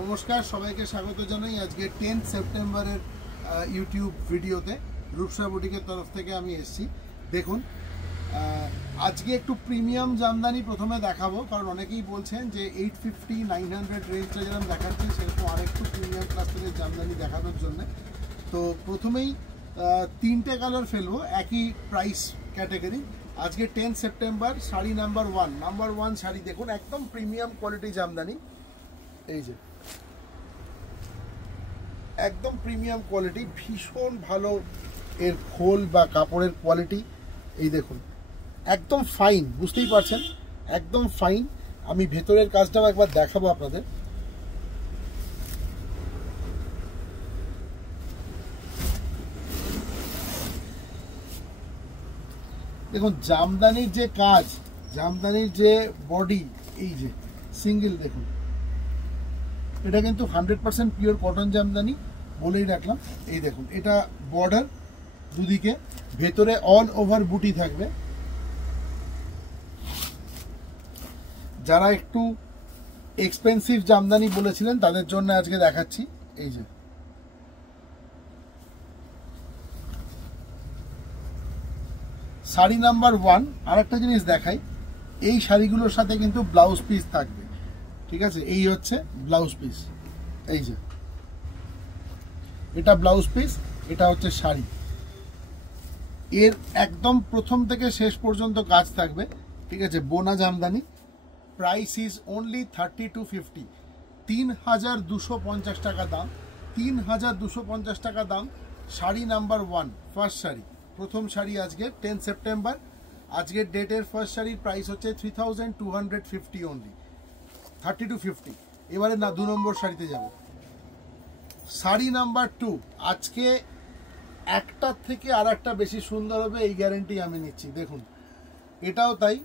নমস্কার সবাইকে স্বাগত জানাই আজকে 10 সেপ্টেম্বরের ইউটিউব ভিডিওতে রূপসা বুটিকের তরফ থেকে আমি এসেছি। দেখুন আজকে একটু প্রিমিয়াম জামদানি প্রথমে দেখাবো, কারণ অনেকেই বলছেন যে 850 900 রেঞ্জটা যেরকম দেখাচ্ছে সেরকম আরেকটু প্রিমিয়াম ক্লাস থেকে জামদানি দেখানোর জন্য। তো প্রথমেই তিনটে কালার ফেলবো একই প্রাইস ক্যাটাগরি। আজকে 10 September sari number one sari দেখুন, একদম প্রিমিয়াম কোয়ালিটি জামদানি। এই যে একদম প্রিমিয়াম কোয়ালিটি, ভীষণ ভালো এর খোল বা কাপড়ের কোয়ালিটি। এই দেখুন একদম ফাইন, বুঝতেই পারছেন একদম ফাইন। আমি ভেতরের কাজটাও একবার দেখাবো আপনাদের। দেখুন জামদানির যে কাজ, জামদানির যে বডি, এই যে সিঙ্গেল দেখুন, এটা কিন্তু 100% পিওর কটন জামদানি বলেই রাখলাম। এই দেখুন এটা বর্ডার দুদিকে, ভেতরে অল ওভার বুটি থাকবে। যারা একটু এক্সপেন্সিভ জামদানি বলেছিলেন তাদের জন্য আজকে দেখাচ্ছি। এই যে শাড়ি নাম্বার 1। আর একটা জিনিস দেখাই, এই শাড়িগুলোর সাথে কিন্তু ব্লাউজ পিস থাকবে, ঠিক আছে? এই হচ্ছে ব্লাউজ পিস, এই যে এটা ব্লাউজ পিস, এটা হচ্ছে শাড়ি। এর একদম প্রথম থেকে শেষ পর্যন্ত কাজ থাকবে, ঠিক আছে? বোনা জামদানি। প্রাইস ইজ অনলি 3250, 3250 টাকা দাম, 3250 টাকা দাম। শাড়ি নাম্বার 1 ফার্স্ট শাড়ি, প্রথম শাড়ি আজকে 10 সেপ্টেম্বর, আজকের ডেটের ফার্স্ট শাড়ির প্রাইস হচ্ছে 3250 অনলি, 3250। এবারে না 2 নম্বর শাড়িতে যাব। শাড়ি নাম্বার 2 আজকে একটার থেকে আর একটা বেশি সুন্দর হবে, এই গ্যারেন্টি আমি নিচ্ছি। দেখুন এটাও তাই,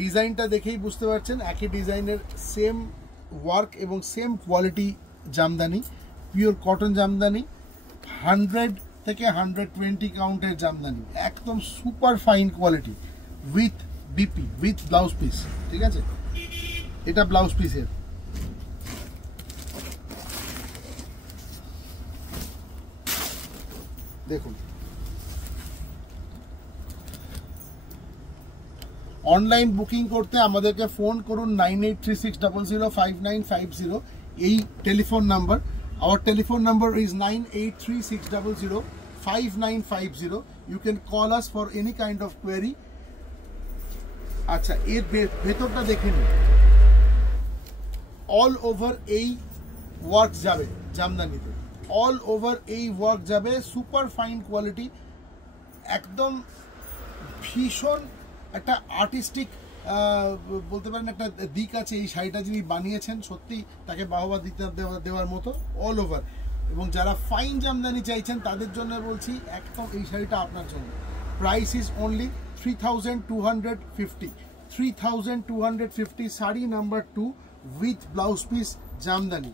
ডিজাইনটা দেখেই বুঝতে পারছেন একই ডিজাইনের সেম ওয়ার্ক এবং same quality Jamdani, pure cotton Jamdani, 100 থেকে 120 কাউন্টের জামদানি, একদম super fine quality with BP with blouse piece, ঠিক আছে? এটা ব্লাউজ পিসের। দেখুন অনলাইন বুকিং করতে আমাদেরকে ফোন করুন 9836005950, এই telephone number. Our telephone number is 9836005950। You can call us for any kind of query. আচ্ছা এর ভেতরটা দেখে নিন, অল ওভার এই ওয়ার্ক যাবে জামদানিতে, অল ওভার এই ওয়ার্ক যাবে, সুপার ফাইন কোয়ালিটি, একদম ভীষণ একটা আর্টিস্টিক বলতে পারেন একটা দিক আছে এই শাড়িটা যিনি বানিয়েছেন, সত্যি তাকে বাহবা দিতে দেওয়ার মতো অল ওভার। এবং যারা ফাইন জামদানি চাইছেন তাদের জন্য বলছি একদম এই শাড়িটা আপনার জন্য। Price is only 3250, 3250 sari number 2 with blouse piece Jamdani.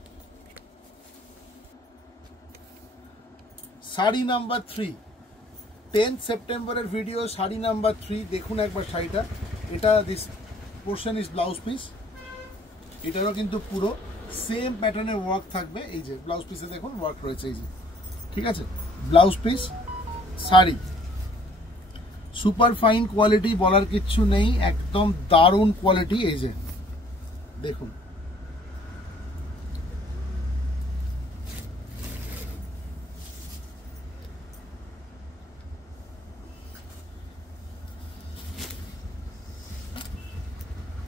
Sari number 3 10 সেপ্টেম্বরের ভিডিও, শাড়ি নাম্বার 3 দেখুন একবার শাড়িটা। এটা this portion is blouse piece, এটারও কিন্তু পুরো সেম প্যাটার্নের ওয়ার্ক থাকবে। এই যে ব্লাউজ পিসে দেখুন ওয়ার্ক রয়েছে, এই যে ঠিক আছে blouse piece sari, super fine quality, বলার কিচ্ছু নেই, একদম দারুণ কোয়ালিটি। এই যে দেখুন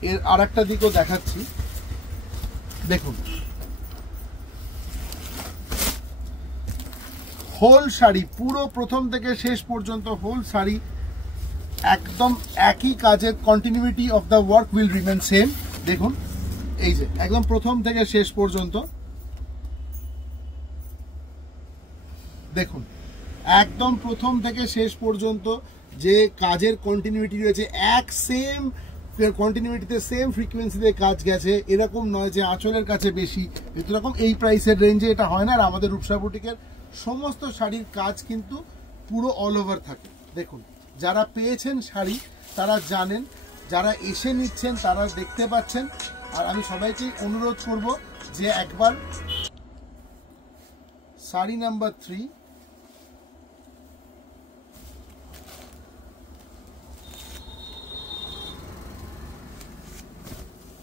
এর আর একটা দিকও দেখাচ্ছি। দেখুন হোল শাড়ি, পুরো প্রথম থেকে শেষ পর্যন্ত হোল শাড়ি, একদম একই কাজের continuity of the work will remain same. দেখুন এই যে একদম প্রথম থেকে শেষ পর্যন্ত, দেখুন একদম প্রথম থেকে শেষ পর্যন্ত যে কাজের কন্টিনিউটি রয়েছে, এক সেম কন্টিনিউটিতে সেম ফ্রিকোয়েন্সিতে কাজ গেছে। এরকম নয় যে আঁচলের কাছে বেশি, এরকম এই প্রাইসের রেঞ্জে এটা হয় না। আর আমাদের রূপসা বুটিকের সমস্ত শাড়ির কাজ কিন্তু পুরো অল ওভার থাকে। দেখুন যারা পেয়েছেন শাড়ি তারা জানেন, যারা এসে নিচ্ছেন তারা দেখতে পাচ্ছেন। আর আমি সবাইকেই অনুরোধ করব যে একবার শাড়ি নাম্বার 3,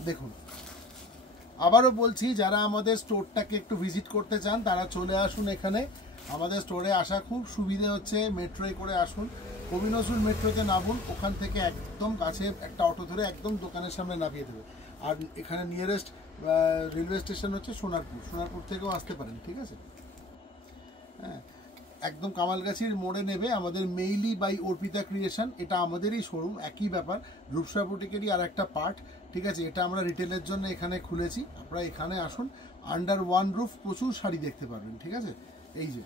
দেখুন আবারও বলছি যারা আমাদের স্টোরটাকে একটু ভিজিট করতে চান তারা চলে আসুন এখানে। আমাদের স্টোরে আসা খুব সুবিধে হচ্ছে, মেট্রোয় করে আসুন, কবি নজরুল মেট্রোতে নামুন, ওখান থেকে একদম কাছে একটা অটো ধরে একদম দোকানের সামনে নামিয়ে দেবে। আর এখানে নিয়ারেস্ট রেলওয়ে স্টেশন হচ্ছে সোনারপুর থেকেও আসতে পারেন, ঠিক আছে। হ্যাঁ, একদম কামালগাছির মোড়ে নেবে আমাদের মেইলি বাই অর্পিতা ক্রিয়েশন, এটা আমাদেরই শোরুম, একই ব্যাপার, রূপসা বুটিকেরই আর একটা পার্ট, ঠিক আছে। এটা আমরা রিটেলের জন্য এখানে খুলেছি, আপনারা এখানে আসুন, আন্ডার ওয়ান রুফ প্রচুর শাড়ি দেখতে পারবেন, ঠিক আছে। এই যে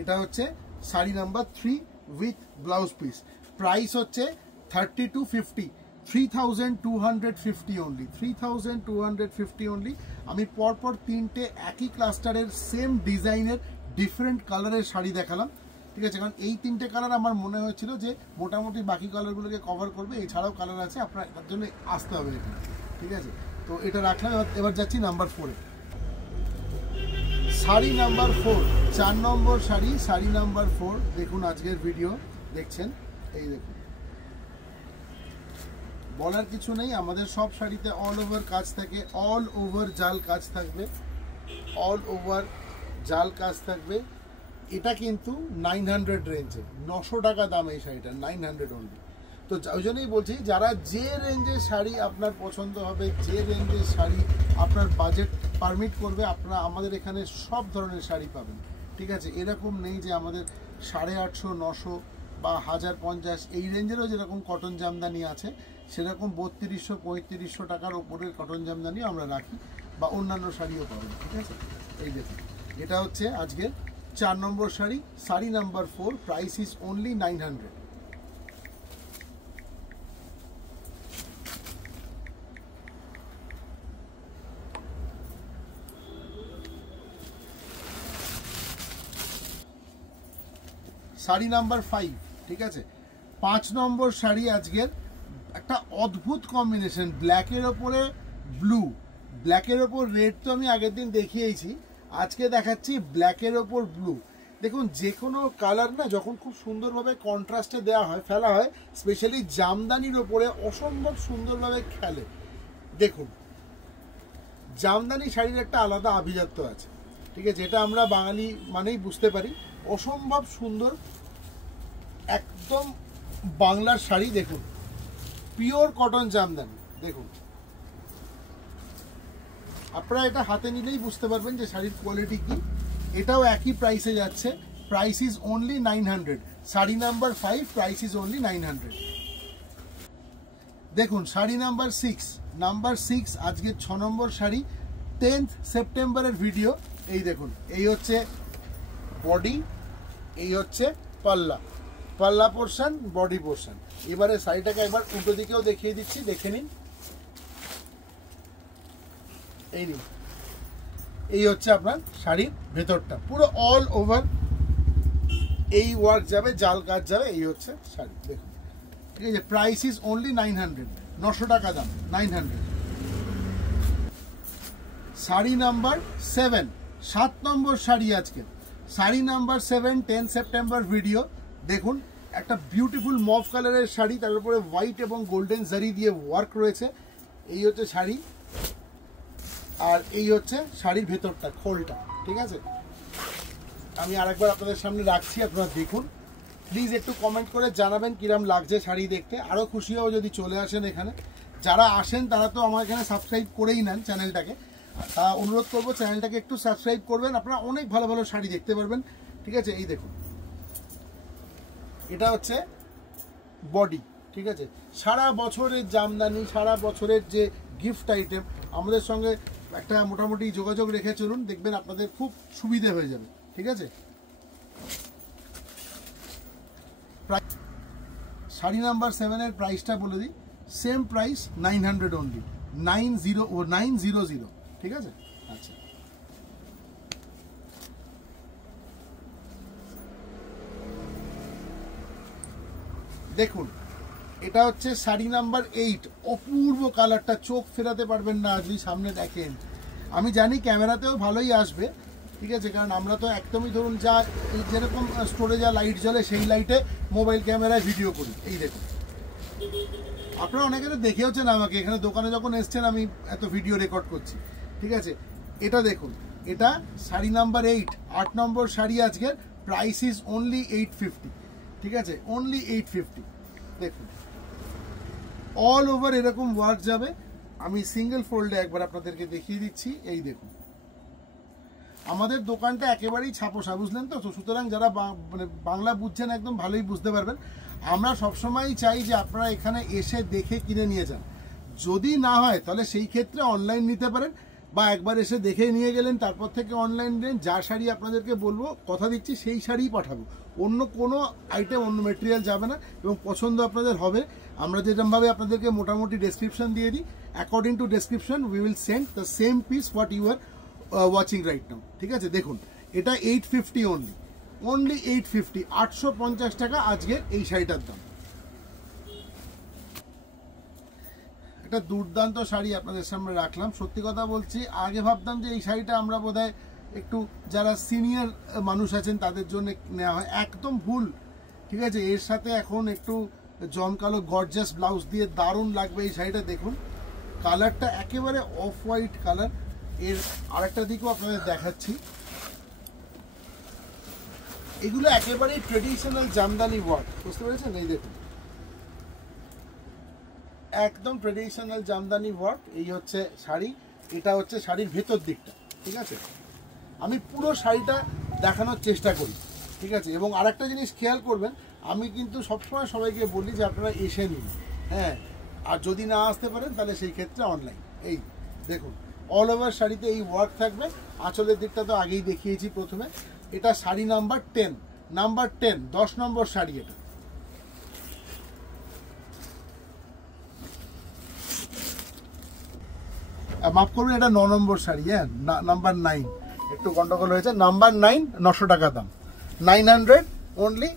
এটা হচ্ছে sari number 3 with blouse piece, price হচ্ছে 3250, 3250 অনলি, 3250 অনলি। আমি পরপর 3টে একই ক্লাস্টারের সেম ডিজাইনের ডিফারেন্ট কালারের শাড়ি দেখালাম, ঠিক আছে, কারণ এই 3টে কালার আমার মনে হয়েছিল যে মোটামুটি বাকি কালারগুলোকে কভার করবে, এছাড়াও কালার আছে, আপনার তার জন্য আসতে হবে এখানে, ঠিক আছে। তো এটা রাখলাম। এবার যাচ্ছি নাম্বার 4-এ, শাড়ি নাম্বার 4, 4 নম্বর শাড়ি, শাড়ি নাম্বার 4। দেখুন আজকের ভিডিও দেখছেন, এই দেখুন, বলার কিছু নেই, আমাদের সব শাড়িতে অল ওভার কাজ থাকে, অল ওভার জাল কাজ থাকবে, অল ওভার জাল কাজ থাকবে। এটা কিন্তু 900 রেঞ্জে, 900 টাকা দাম এই শাড়িটা, 900 অনলি। তো ওই জন্যই বলছি যারা যে রেঞ্জের শাড়ি আপনার পছন্দ হবে, যে রেঞ্জের শাড়ি আপনার বাজেট পারমিট করবে, আপনারা আমাদের এখানে সব ধরনের শাড়ি পাবেন, ঠিক আছে। এরকম নেই যে আমাদের 850, 900 বা 1050 এই রেঞ্জেরও যেরকম কটন জামদানি আছে সেরকম 3200, 3500 টাকার ওপরের কটন জামদানিও আমরা রাখি, বা অন্যান্য শাড়িও পাবেন, ঠিক আছে। এই দেখুন এটা হচ্ছে আজকের 4 নম্বর sari, sari number 4, price is only 900। Sari number 5, ঠিক আছে। 5 নম্বর শাড়ি আজকের একটা অদ্ভুত কম্বিনেশন, ব্ল্যাকের ওপরে ব্লু, ব্ল্যাকের ওপর রেড তো আমি আগের দিন দেখিয়েছি, আজকে দেখাচ্ছি ব্ল্যাকের ওপর ব্লু। দেখুন যে কোনো কালার না যখন খুব সুন্দরভাবে কন্ট্রাস্টে দেওয়া হয়, ফেলা হয়, স্পেশালি জামদানির ওপরে অসম্ভব সুন্দরভাবে খেলে। দেখুন জামদানি শাড়ির একটা আলাদা আভিজাত্য আছে, ঠিক আছে, যেটা আমরা বাঙালি মানেই বুঝতে পারি, অসম্ভব সুন্দর একদম বাংলার শাড়ি। দেখুন পিওর কটন জামদানি, দেখুন আপনারা এটা হাতে নিলেই বুঝতে পারবেন যে শাড়ির কোয়ালিটি কি। এটাও একই প্রাইসে যাচ্ছে, price is only 900, sari number 5, price is only 900। দেখুন শাড়ি নাম্বার 6, নাম্বার 6 আজকের 6 নম্বর শাড়ি, 10th সেপ্টেম্বরের ভিডিও। এই দেখুন এই হচ্ছে বডি, এই হচ্ছে পাল্লা, পাল্লা পোর্শন, বডি পোর্শন। এবারে শাড়িটাকে একবার উল্টো দিকেও দেখিয়ে দিচ্ছি, দেখে নিন। এই নিন, এই হচ্ছে আপনার শাড়ির ভেতরটা, পুরো অল ওভার এই ওয়ার্ক যাবে, জাল কাজ যাবে, এই হচ্ছে শাড়ি। দেখুন ঠিক আছে, প্রাইস ইজ অনলি 900, 900 টাকা দাম, 900। শাড়ি নাম্বার 7, 7 নম্বর শাড়ি আজকে, শাড়ি নাম্বার 7, 10 সেপ্টেম্বর ভিডিও। দেখুন একটা বিউটিফুল মভ কালারের শাড়ি, তার উপরে হোয়াইট এবং গোল্ডেন জারি দিয়ে ওয়ার্ক রয়েছে, এই হচ্ছে শাড়ি, আর এই হচ্ছে শাড়ির ভেতরটা, খোলটা, ঠিক আছে। আমি আরেকবার আপনাদের সামনে রাখছি, আপনারা দেখুন, প্লিজ একটু কমেন্ট করে জানাবেন কিরম লাগছে শাড়ি দেখতে। আরও খুশি হও যদি চলে আসেন এখানে, যারা আসেন তারা তো আমার এখানে সাবস্ক্রাইব করেই নেন চ্যানেলটাকে, তা অনুরোধ করবো চ্যানেলটাকে একটু সাবস্ক্রাইব করবেন, আপনারা অনেক ভালো ভালো শাড়ি দেখতে পারবেন, ঠিক আছে। এই দেখুন এটা হচ্ছে বডি, ঠিক আছে। সারা বছরের জামদানি, সারা বছরের যে গিফট আইটেম, আমাদের সঙ্গে একটা মোটামুটি যোগাযোগ রেখে চলুন, দেখবেন আপনাদের খুব সুবিধে হয়ে যাবে, ঠিক আছে। শাড়ি নাম্বার 7-এর প্রাইসটা বলে দিই, সেম প্রাইস 900 অনলি, 900, ঠিক আছে। আচ্ছা দেখুন এটা হচ্ছে শাড়ি নাম্বার 8, অপূর্ব কালারটা, চোখ ফেরাতে পারবেন না যদি সামনে দেখেন। আমি জানি ক্যামেরাতেও ভালোই আসবে, ঠিক আছে, কারণ আমরা তো একদমই ধরুন যা যেরকম স্টোরে যা লাইট জ্বলে সেই লাইটে মোবাইল ক্যামেরায় ভিডিও করি। এই দেখুন, আপনারা অনেকে দেখেওছেন আমাকে, এখানে দোকানে যখন এসছেন আমি এত ভিডিও রেকর্ড করছি, ঠিক আছে। এটা দেখুন, এটা শাড়ি নাম্বার 8, 8 নম্বর শাড়ি আজকের, প্রাইস ইজ অনলি 850, ঠিক আছে, অনলি 850। দেখুন অল ওভার এরকম ওয়ার্ক যাবে। আমি সিঙ্গেল ফোল্ডে একবার আপনাদেরকে দেখিয়ে দিচ্ছি। এই দেখুন, আমাদের দোকানটা একেবারেই ছাপোষা, বুঝলেন তো, সুতরাং যারা মানে বাংলা বুঝছেন একদম ভালোই বুঝতে পারবেন। আমরা সবসময়ই চাই যে আপনারা এখানে এসে দেখে কিনে নিয়ে যান। যদি না হয় তাহলে সেই ক্ষেত্রে অনলাইন নিতে পারেন, বা একবার এসে দেখে নিয়ে গেলেন তারপর থেকে অনলাইন নেন। যা শাড়ি আপনাদেরকে বলবো, কথা দিচ্ছি, সেই শাড়িই পাঠাবো, অন্য কোনো আইটেম, অন্য মেটেরিয়াল যাবে না, এবং পছন্দ আপনাদের হবে। আমরা যেরকমভাবে আপনাদেরকে মোটামুটি ডেসক্রিপশন দিয়ে দিই, according to description we will send the same piece what you are watching right now, ঠিক আছে। দেখুন এটা 850 অনলি 850, 850 টাকা আজকের এই শাড়িটার দাম। একটা দুর্দান্ত শাড়ি আপনাদের সামনে রাখলাম। সত্যি কথা বলছি, আগে ভাবতাম যে এই শাড়িটা আমরা বোধহয় একটু যারা সিনিয়র মানুষ আছেন তাদের জন্য নেওয়া হয়, একদম ভুল, ঠিক আছে। এর সাথে এখন একটু জমকালো গর্জাস ব্লাউজ দিয়ে দারুণ লাগবে এই শাড়িটা। দেখুন কালারটা একেবারে অফ হোয়াইট কালার। এর আরেকটা দিকেও আপনাদের দেখাচ্ছি, এগুলো একেবারেই ট্রেডিশনাল জামদানি ওয়ার্ক, বুঝতে পেরেছেন। এই দেখুন একদম ট্রেডিশনাল জামদানি ওয়ার্ক। এই হচ্ছে শাড়ি, এটা হচ্ছে শাড়ির ভেতর দিকটা, ঠিক আছে। আমি পুরো শাড়িটা দেখানোর চেষ্টা করি, ঠিক আছে। এবং আরেকটা জিনিস খেয়াল করবেন, আমি কিন্তু সবসময় সবাইকে বলি যে আপনারা এসে নিন, হ্যাঁ, আর যদি না আসতে পারেন তাহলে সেই ক্ষেত্রে অনলাইন। এই দেখুন অল ওভার শাড়িতে এই ওয়ার্ক থাকবে। আঁচলের দিকটা তো আগেই দেখিয়েছি প্রথমে। এটা শাড়ি নাম্বার 10, নাম্বার 10, 10 নম্বর শাড়ি। এটা মাফ করবেন, এটা 9 নম্বর শাড়ি, হ্যাঁ, নাম্বার 9, একটু গন্ডগোল হয়েছে। নাম্বার 9, 900 টাকা দাম, 900 অনলি,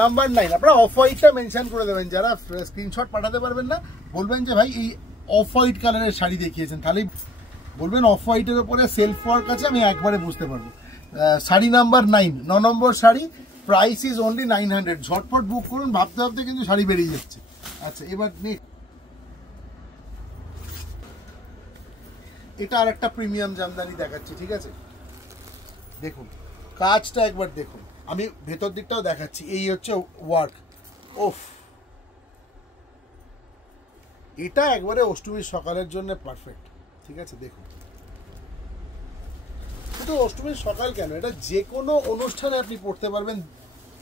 নাম্বার 9। আপনারা অফ হোয়াইটটা মেনশন করে দেবেন, যারা স্ক্রিনশট পাঠাতে পারবেন না বলবেন যে ভাই এই অফ হোয়াইট কালারের শাড়ি দেখিয়েছেন, তাহলেই বলবেন অফ হোয়াইটের উপরে সেলফ ওয়ার্ক আছে, আমি একবারে বুঝতে পারবো। Sari number 9, 9 number sari, price is only 900। ঝটপট বুক করুন, ভাবতে ভাবতে কিন্তু শাড়ি বেরিয়ে যাচ্ছে। আচ্ছা, এবার এটা আর একটা প্রিমিয়াম জামদানি দেখাচ্ছি, ঠিক আছে। দেখুন কাজটা একবার দেখুন, আমি ভেতর দিকটাও দেখাচ্ছি। এই হচ্ছে ওয়ার্ক, ওফ, এটা একবারে অষ্টমীর সকালের জন্য পারফেক্ট, ঠিক আছে। দেখুন শুধু অষ্টমীর সকাল কেন, এটা যে কোনো অনুষ্ঠানে আপনি পড়তে পারবেন,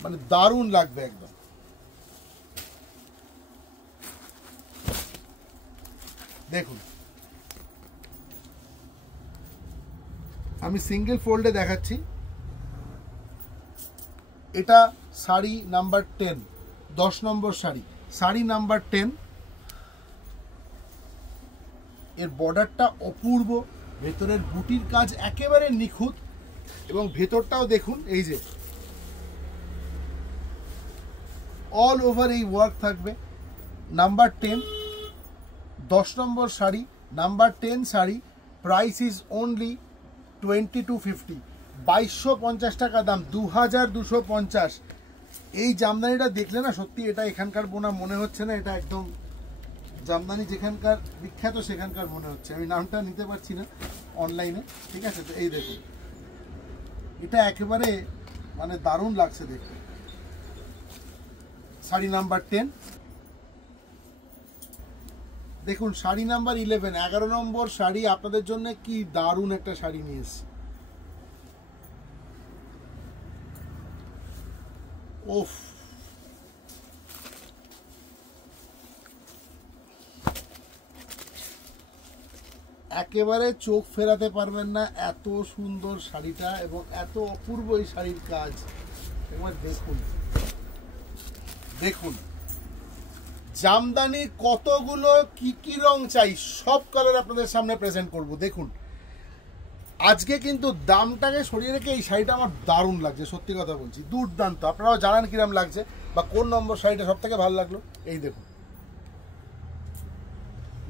মানে দারুণ লাগবে একদম। দেখুন আমি সিঙ্গেল ফোল্ডে দেখাচ্ছি। এটা শাড়ি নাম্বার 10, 10 নম্বর শাড়ি, শাড়ি নাম্বার 10। এর বর্ডারটা অপূর্ব, ভেতরের বুটির কাজ একেবারে নিখুঁত, এবং ভেতরটাও দেখুন, এই যে অল ওভার এই ওয়ার্ক থাকবে। Number 10, 10 number sari, number 10 sari, price is only 2250, 2250 টাকা দাম, 2250। এই জামদানিটা দেখলে না সত্যি এটা এখানকার বোনা মনে হচ্ছে না, এটা একদম জামদানি যেখানকার বিখ্যাত সেখানকার মনে হচ্ছে। আমি নামটা নিতে পারছি না অনলাইনে, ঠিক আছে। তো এই দেখুন এটা একেবারে মানে দারুণ লাগছে দেখতে। শাড়ি নাম্বার 10। দেখুন শাড়ি নাম্বার 11, 11 নম্বর শাড়ি, আপনাদের জন্য কি দারুণ একটা শাড়ি নিয়ে এসেছি। ওফ, একেবারে চোখ ফেরাতে পারবেন না, এত সুন্দর শাড়িটা এবং এত অপূর্ব এই শাড়ির কাজ। একবার দেখুন, দেখুন জামদানি কতগুলো কি কি রং চাই, সব কালার আপনাদের সামনে প্রেজেন্ট করব। দেখুন আজকে কিন্তু দামটাকে সরিয়ে রেখে এই শাড়িটা আমার দারুণ লাগছে, সত্যি কথা বলছি, দুর্দান্ত। আপনারাও জানান কিরম লাগছে বা কোন নম্বর শাড়িটা সব থেকে ভালো লাগলো। এই দেখুন,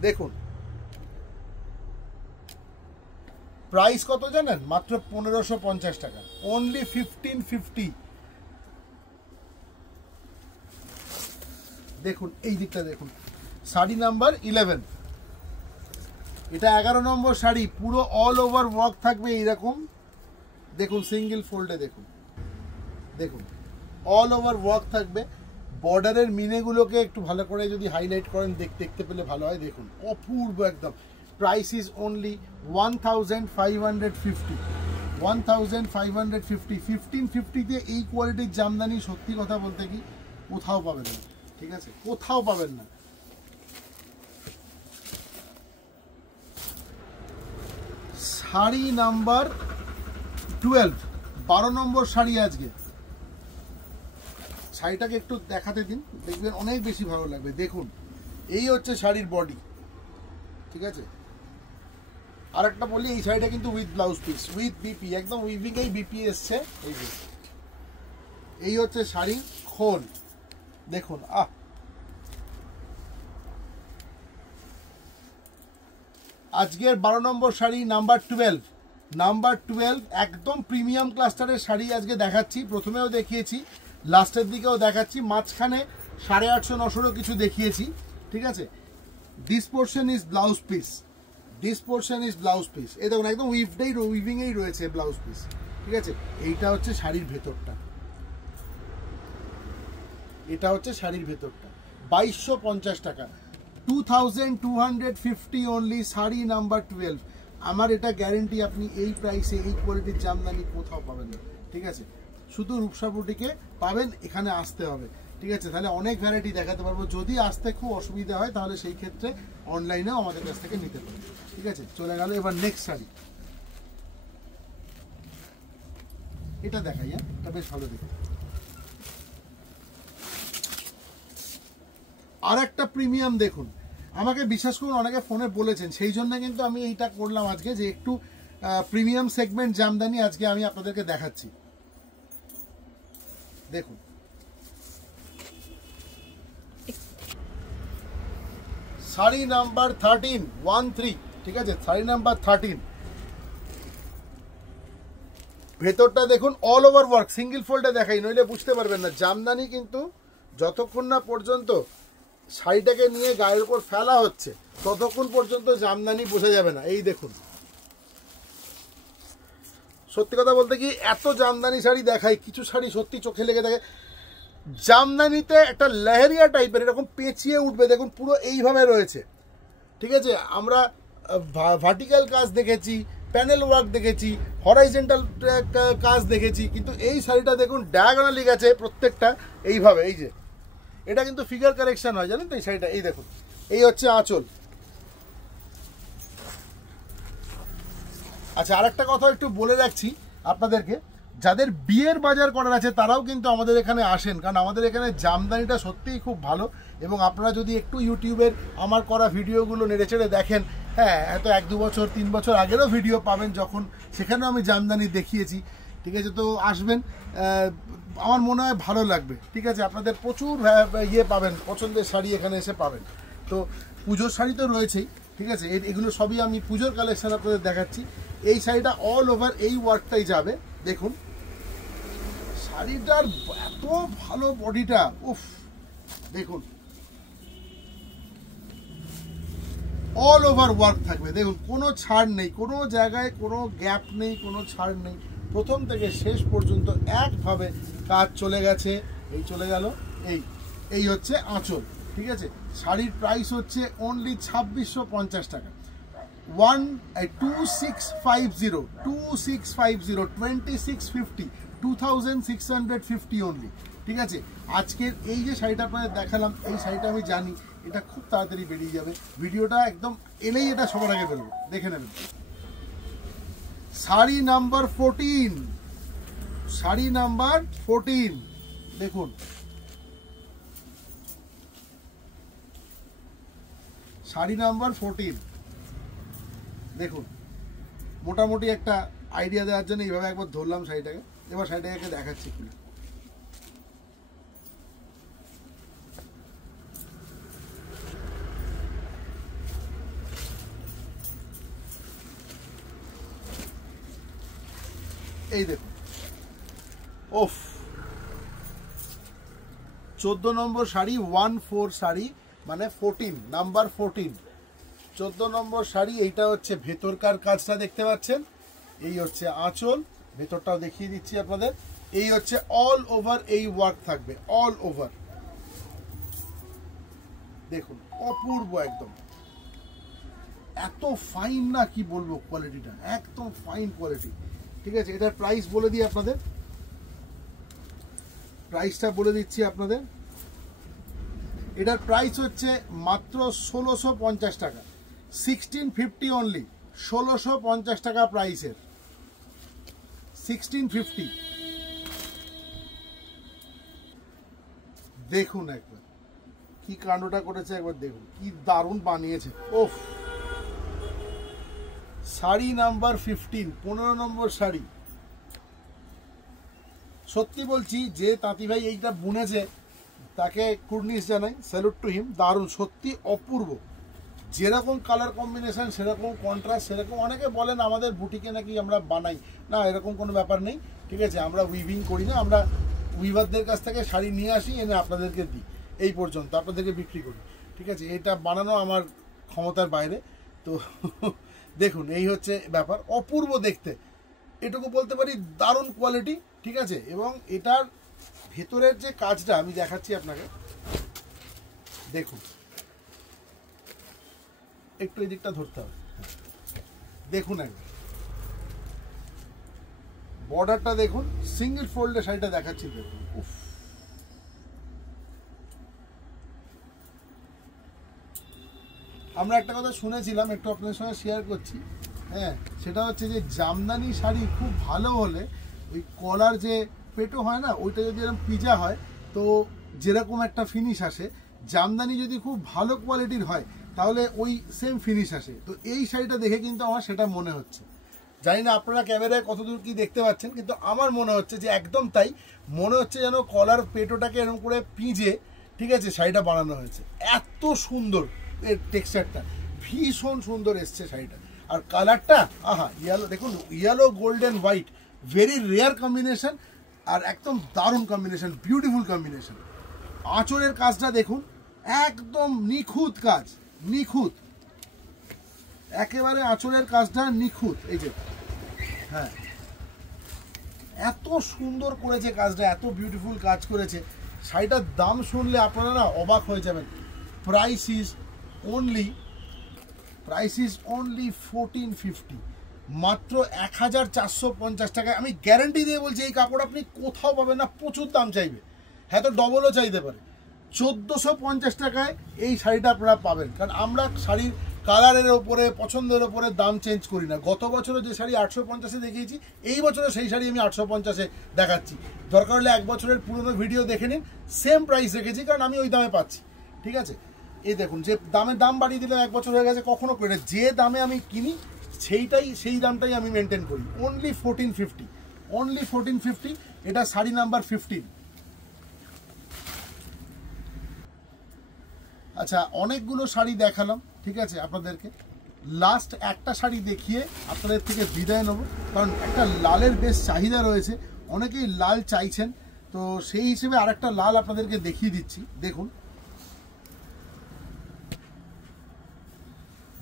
দেখুন প্রাইস কত জানেন? মাত্র 1550 টাকা, অনলি 1550। দেখুন এই দিকটা দেখুন, শাড়ি নাম্বার 11, এটা 11 নম্বর শাড়ি, পুরো অল ওভার ওয়ার্ক থাকবে এইরকম। দেখুন সিঙ্গেল ফোল্ডে দেখুন, দেখুন অল ওভার ওয়ার্ক থাকবে। বর্ডারের মিনেগুলোকে একটু ভালো করে যদি হাইলাইট করেন দেখতে পেলে ভালো হয়। দেখুন অপূর্ব একদম। Price is only 1550, 1550। 1550 দিয়ে এই কোয়ালিটির জামদানি সত্যি কথা বলতে কি কোথাও পাবেন না, ঠিক আছে, কোথাও পাবেন না। শাড়ি নাম্বার 12, 12 নম্বর শাড়ি আজকে। শাড়িটাকে একটু দেখাতে দিন, দেখবেন অনেক বেশি ভালো লাগবে। দেখুন এই হচ্ছে শাড়ির বডি, ঠিক আছে। আর একটা বলি, এই শাড়িটা কিন্তু with blouse piece, with BP, একদম উইভিং এই বিপি এসছে। এই হচ্ছে শাড়ির খোল, দেখুন। আজকের 12 নম্বর শাড়ি নাম্বার 12, নাম্বার 12 একদম প্রিমিয়াম ক্লাস্টারের শাড়ি আজকে দেখাচ্ছি। প্রথমেও দেখিয়েছি, লাস্টের দিকেও দেখাচ্ছি, মাঝখানে 850 900 কিছু দেখিয়েছি, ঠিক আছে। This portion is blouse piece, this portion is blouse piece. এই দেখুন একদম উইভিংয়েই রয়েছে ব্লাউজ পিস, ঠিক আছে। এইটা হচ্ছে শাড়ির ভেতরটা, এটা হচ্ছে শাড়ির ভেতরটা। 2250 টাকা, 2250 অনলি, শাড়ি নাম্বার 12। আমার এটা গ্যারেন্টি আপনি এই প্রাইসে এই কোয়ালিটির জামদানি কোথাও পাবেন না, ঠিক আছে। শুধু রূপসা বুটিকে পাবেন, এখানে আসতে হবে, ঠিক আছে। তাহলে অনেক ভ্যারাইটি দেখাতে পারবো। যদি আসতে খুব অসুবিধা হয় তাহলে সেই ক্ষেত্রে অনলাইনেও আমাদের কাছ থেকে নিতে পারবেন, ঠিক আছে। চলে গেল এবার নেক্সট শাড়ি, এটা দেখাই। এটা বেশ ভালো দেখে। আর একটা প্রিমিয়াম দেখুন, আমাকে বিশ্বাস করুন অনেকে ফোনে বলেছেন, সেই জন্য কিন্তু আমি এইটা করলাম আজকে, যে একটু প্রিমিয়াম সেগমেন্ট জামদানি আজকে আমি আপনাদেরকে দেখাচ্ছি। দেখুন শাড়ি নাম্বার 13, 13, ঠিক আছে, শাড়ি নাম্বার 13। ভেতরটা দেখুন অল ওভার ওয়ার্ক, সিঙ্গেল ফোল্ডে দেখাই, নইলে বুঝতে পারবেন না। জামদানি কিন্তু যতক্ষণ না পর্যন্ত শাড়িটাকে নিয়ে গায়ের উপর ফেলা হচ্ছে ততক্ষণ পর্যন্ত জামদানি বোঝা যাবে না। এই দেখুন, সত্যি কথা বলতে কি এত জামদানি শাড়ি দেখাই, কিছু শাড়ি সত্যি চোখে লেগে থাকে। জামদানিতে একটা লেহেরিয়া টাইপের এরকম পেঁচিয়ে উঠবে, দেখুন পুরো এইভাবে রয়েছে, ঠিক আছে। আমরা ভার্টিক্যাল কাজ দেখেছি, প্যানেল ওয়ার্ক দেখেছি, হরাইজেন্টাল কাজ দেখেছি, কিন্তু এই শাড়িটা দেখুন ডায়াগোনালি গেছে প্রত্যেকটা এইভাবে। এই যে এটা কিন্তু ফিগার কারেকশন হয়, জানেন তো এই শাড়িটা। এই দেখুন, এই হচ্ছে আঁচল। আচ্ছা, আরেকটা কথা একটু বলে রাখছি আপনাদেরকে, যাদের বিয়ের বাজার করার আছে তারাও কিন্তু আমাদের এখানে আসেন, কারণ আমাদের এখানে জামদানিটা সত্যিই খুব ভালো। এবং আপনারা যদি একটু ইউটিউবের আমার করা ভিডিওগুলো নেড়েচেড়ে দেখেন, হ্যাঁ এত 1-2 বছর 3 বছর আগেরও ভিডিও পাবেন, যখন সেখানেও আমি জামদানি দেখিয়েছি, ঠিক আছে। তো আসবেন, আমার মনে হয় ভালো লাগবে, ঠিক আছে। আপনাদের প্রচুর ইয়ে পাবেন, পছন্দের শাড়ি এখানে এসে পাবেন। তো পুজোর শাড়ি তো রয়েছেই, ঠিক আছে। এগুলো সবই আমি পুজোর কালেকশন আপনাদের দেখাচ্ছি। এই শাড়িটা অল ওভার এই ওয়ার্কটাই যাবে। দেখুন শাড়িটার এত ভালো বডিটা, উফ, দেখুন অল ওভার ওয়ার্ক থাকবে। দেখুন কোনো ছাড় নেই, কোনো জায়গায় কোনো গ্যাপ নেই, কোনো ছাড় নেই। প্রথম থেকে শেষ পর্যন্ত একভাবে কাজ চলে গেছে। এই চলে গেল, এই হচ্ছে আঁচল, ঠিক আছে। শাড়ির প্রাইস হচ্ছে অনলি 2650 টাকা। 2650, 2650, 2650 অনলি, ঠিক আছে। আজকের এই যে শাড়িটা আপনাদের দেখালাম, এই শাড়িটা আমি জানি এটা খুব তাড়াতাড়ি বেরিয়ে যাবে। ভিডিওটা একদম এলেই এটা সবার আগে বেরোবে, দেখে নেবেন। শাড়ি নাম্বার 14, শাড়ি নাম্বার 14 দেখুন, শাড়ি নাম্বার 14 দেখুন। মোটামুটি একটা আইডিয়া দেওয়ার জন্য এইভাবে একবার ধরলাম শাড়িটাকে। এবার শাড়িটাকে দেখাচ্ছি খুলে। এই দেখুন, ওফ, 14 নম্বর শাড়ি, 14 শাড়ি, মানে 14 নাম্বার 14, 14 নম্বর শাড়ি। এইটা হচ্ছে ভেতরকার কাজটা দেখতে পাচ্ছেন, এই হচ্ছে আঁচল, ভেতরটাও দেখিয়ে দিচ্ছি আপনাদের। এই হচ্ছে অল ওভার এই ওয়ার্ক থাকবে, অল ওভার। দেখুন অপূর্ব একদম, এত ফাইন না কি বলবো, কোয়ালিটিটা একদম ফাইন কোয়ালিটি। ঠিক আছে, এটার প্রাইস বলে দিই আপনাদের, প্রাইসটা বলে দিচ্ছি আপনাদের। এটার প্রাইস হচ্ছে মাত্র 1650 টাকা, 1650 অনলি, 1650 টাকা প্রাইসের, 1650। দেখুন একবার কি কাণ্ডটা করেছে, একবার দেখুন কি দারুণ বানিয়েছে। ওফ, শাড়ি নাম্বার 15, 15 নম্বর শাড়ি। সত্যি বলছি, যে তাঁতি ভাই এইটা বুনেছে তাকে কুর্নিশ জানাই, স্যালুট টু হিম। দারুণ, সত্যি অপূর্ব। যেরকম কালার কম্বিনেশন সেরকম কন্ট্রাস্ট, সেরকম। অনেকে বলেন আমাদের বুটিকে নাকি আমরা বানাই, না এরকম কোনো ব্যাপার নেই। ঠিক আছে, আমরা উইভিং করি না, আমরা উইভারদের কাছ থেকে শাড়ি নিয়ে আসি, এনে আপনাদেরকে দিই, এই পর্যন্ত আপনাদেরকে বিক্রি করি। ঠিক আছে, এটা বানানো আমার ক্ষমতার বাইরে। তো দেখুন, এই হচ্ছে ব্যাপার, অপূর্ব দেখতে, এটুকু বলতে পারি, দারুণ কোয়ালিটি। ঠিক আছে, এবং এটার ভেতরের যে কাজটা আমি দেখাচ্ছি আপনাকে, দেখুন একটু এই দিকটা ধরতে হবে, দেখুন একবার বর্ডারটা দেখুন, সিঙ্গেল ফোল্ডে শাড়িটা দেখাচ্ছি, দেখুন উফ, আমরা একটা কথা শুনেছিলাম, একটু আপনাদের সঙ্গে শেয়ার করছি। হ্যাঁ, সেটা হচ্ছে যে জামদানি শাড়ি খুব ভালো হলে ওই কলার যে পেটো হয় না, ওইটা যদি এরকম পিজা হয় তো যেরকম একটা ফিনিশ আসে, জামদানি যদি খুব ভালো কোয়ালিটির হয় তাহলে ওই সেম ফিনিশ আসে। তো এই শাড়িটা দেখে কিন্তু আমার সেটা মনে হচ্ছে। জানি না আপনারা ক্যামেরায় কতদূর কি দেখতে পাচ্ছেন, কিন্তু আমার মনে হচ্ছে যে একদম তাই মনে হচ্ছে, যেন কলার পেটোটাকে এরকম করে পিজে, ঠিক আছে, শাড়িটা বানানো হয়েছে। এত সুন্দর এর টেক্সচারটা, ভীষণ সুন্দর এসছে শাড়িটা। আর কালারটা, আহা, ইয়েলো দেখুন, yellow golden white, very rare combination, আর একদম দারুণ কম্বিনেশন, বিউটিফুল কম্বিনেশন। আঁচলের কাজটা দেখুন, একদম নিখুঁত কাজ, নিখুঁত, একেবারে আঁচলের কাজটা নিখুঁত। এই যে, হ্যাঁ, এত সুন্দর করেছে কাজটা, এত বিউটিফুল কাজ করেছে। শাড়িটার দাম শুনলে আপনারা না অবাক হয়ে যাবেন। প্রাইস ইজ অনলি 1450, মাত্র 1450 টাকায়। আমি গ্যারান্টি দিয়ে বলছি, এই কাপড় আপনি কোথাও পাবেন না, প্রচুর দাম চাইবে, হ্যাঁ তো ডবলও চাইতে পারে। 1450 টাকায় এই শাড়িটা আপনারা পাবেন। কারণ আমরা শাড়ির কালারের ওপরে, পছন্দের ওপরে দাম চেঞ্জ করি না। গত বছরে যে শাড়ি 850-এ দেখিয়েছি, এই বছরে সেই শাড়ি আমি 850-এ দেখাচ্ছি। দরকার হলে 1 বছরের পুরনো ভিডিও দেখে নিন, সেম প্রাইস রেখেছি, কারণ আমি ওই দামে পাচ্ছি। ঠিক আছে, এই দেখুন, যে দাম বাড়িয়ে দিলে 1 বছর হয়ে গেছে, কখনো করে যে দামে আমি কিনি সেই দামটাই আমি মেনটেন করি। Only 1450, only 1450। এটা শাড়ি নাম্বার 15। আচ্ছা, অনেকগুলো শাড়ি দেখালাম, ঠিক আছে, আপনাদেরকে। লাস্ট একটা শাড়ি দেখিয়ে আপনাদের থেকে বিদায় নেব, কারণ একটা লালের বেশ চাহিদা রয়েছে, অনেকেই লাল চাইছেন। তো সেই হিসেবে আরেকটা লাল আপনাদেরকে দেখিয়ে দিচ্ছি। দেখুন,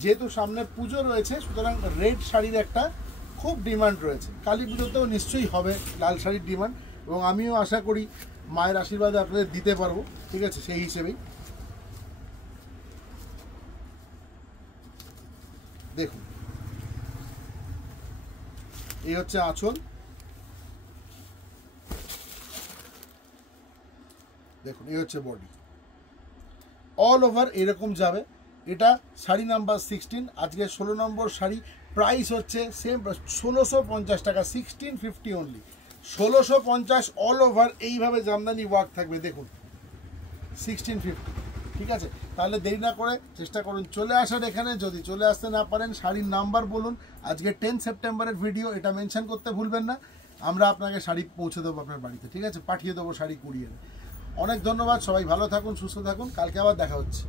যেহেতু সামনে পুজো রয়েছে, সুতরাং রেড শাড়ির একটা খুব ডিমান্ড রয়েছে। কালী পুজোতেও নিশ্চয়ই হবে লাল শাড়ির ডিমান্ড, এবং আমিও আশা করি মায়ের আশীর্বাদে আপনাদের দিতে পারবো। ঠিক আছে, সেই হিসেবেই দেখুন, এই হচ্ছে আঁচল, দেখুন এই হচ্ছে বডি, অল ওভার এরকম যাবে। এটা শাড়ি নাম্বার 16, আজকে 16 নম্বর শাড়ি। প্রাইস হচ্ছে সেম 1650 টাকা, 1650 অনলি, 1650 অল ওভার। এইভাবে জামদানি ওয়ার্ক থাকবে, দেখুন 1650। ঠিক আছে, তাহলে দেরি না করে চেষ্টা করুন চলে আসার এখানে। যদি চলে আসতে না পারেন শাড়ির নাম্বার বলুন, আজকে 10 সেপ্টেম্বরের ভিডিও, এটা মেনশন করতে ভুলবেন না। আমরা আপনাকে শাড়ি পৌঁছে দেবো আপনার বাড়িতে, ঠিক আছে, পাঠিয়ে দেবো শাড়ি কুরিয়ারে। অনেক ধন্যবাদ, সবাই ভালো থাকুন, সুস্থ থাকুন, কালকে আবার দেখা হচ্ছে।